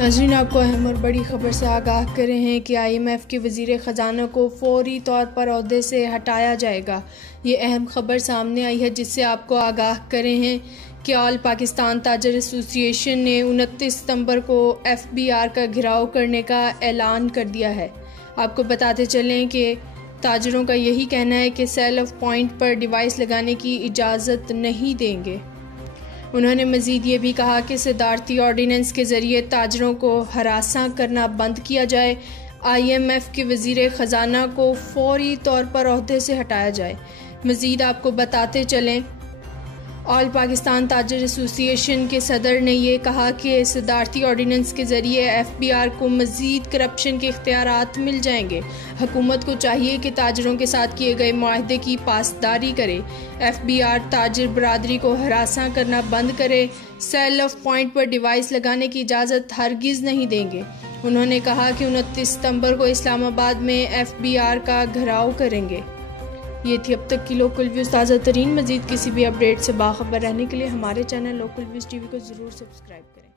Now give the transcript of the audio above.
नाज़रीन, आपको अहम और बड़ी ख़बर से आगाह कर रहे हैं कि IMF के वज़ीर ख़जाना को फ़ौरी तौर पर ओहदे से हटाया जाएगा। ये अहम ख़बर सामने आई है जिससे आपको आगाह कर रहे हैं कि ऑल पाकिस्तान ताजर एसोसिएशन ने 29 सितंबर को FBR का घिराव करने का ऐलान कर दिया है। आपको बताते चलें कि ताजरों का यही कहना है कि सेल ऑफ पॉइंट पर डिवाइस लगाने की इजाज़त नहीं देंगे। उन्होंने मज़ीद ये भी कहा कि सदारती ऑर्डीनेंस के ज़रिए ताजरों को हरासा करना बंद किया जाए। IMF के वज़ीर ख़जाना को फ़ौरी तौर पर ओहदे से हटाया जाए। मज़ीद आपको बताते चलें, ऑल पाकिस्तान ताजर एसोसिएशन के सदर ने यह कहा कि सदारती ऑर्डीनेंस के ज़रिए FBR को मज़ीद करप्शन के इख्तियारात मिल जाएंगे। हुकूमत को चाहिए कि ताजरों के साथ किए गए मुआहदे की पासदारी करे। FBR ताजर बरादरी को हरासा करना बंद करे। सेल ऑफ पॉइंट पर डिवाइस लगाने की इजाज़त हरगिज़ नहीं देंगे। उन्होंने कहा कि 29 सितंबर को इस्लामाबाद में FBR का घेराव करेंगे। ये थी अब तक की लोकल व्यूज़ ताज़ा तरीन। मज़ीद किसी भी अपडेट से बाखबर रहने के लिए हमारे चैनल लोकल व्यूज़ TV को ज़रूर सब्सक्राइब करें।